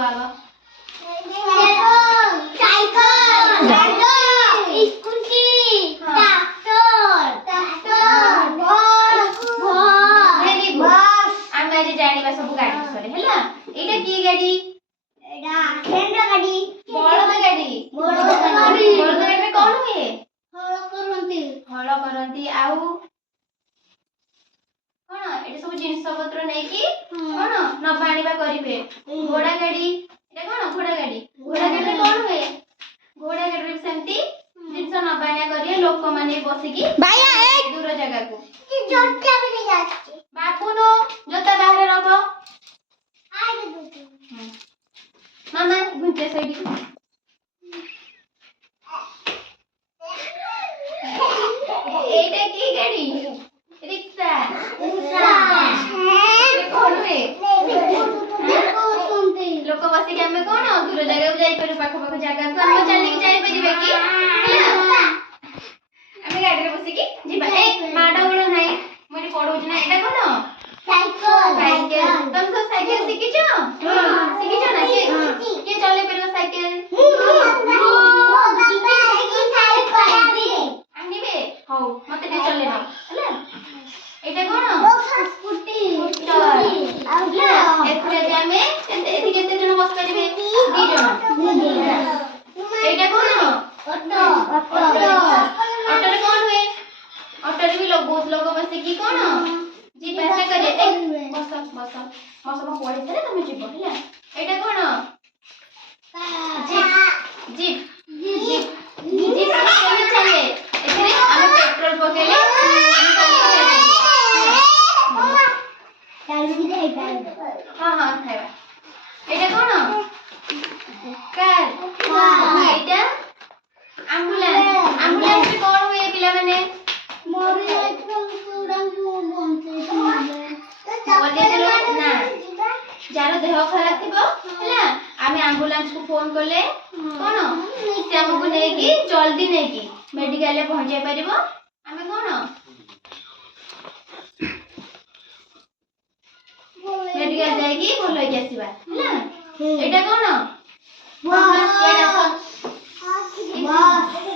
कुआ आगा cycle scooty tractor bus very good आम आज जानिबा सब गाड़ी बिषय हैला एटा की गाड़ी एडा ठेंडा गाड़ी बळद गाड़ी बळद गाड़ी में कोन हुए हल करंती आउ कोन एटा सब जिनिस पत्र नै की कोन नबा आनिबा करिवे घोड़ा गाड़ी एटा कोन घोड़ा गाड़ी में कोन हुए घोड़ा गाड़ी रे सेमती जिनिस नबा आनिया करिए लोक माने बसी की भैया एक दूर जगह को की जोटा भी नहीं जाती बाबू नो जोता बाहर रखो आगे दूसरी मामा घुंटे सैडी एटा की गाड़ी रिक्शा कोन हुए लोक बसी के हमें कोन दूर जगह जाई पर पाख पाख जगह को हम चली के जाई परिबे की हमें गाड़ी रे बसी की जीबा ए माडा गुलो नाही मोरी पढौछ ना एटा कोन साइकिल तुम सब साइकिल शिखिछ शिखिछ ना के चले परबो साइकिल आनिबे हो मते ते चले ना हला एटा कोन स्कूटी एथरे जे हमें एथि केते जन बस परिबे दी जन एटा कोन ऑटो रे कोन हुए ऑटो रे भी लोग बहुत लोग बसे की कोन जी पैसा करे ए बस म पढे थरे तमे जीव हला एटा कोन जीप केमे चले एथरे हम पेट्रोल पकेले हां खाइबा एटा कोन कार एटा एम्बुलेंस में कोन हुए पिला माने बोले चलो ना जार देह खराब थिबो हला आमे एम्बुलेंस को फोन करले कोन से हमको नै की जल्दी नै की मेडिकल ले पहुंच जाय परिबो आमे कोन मेडिकल जाय की बोल लई आसीबा हला एटा कोन बस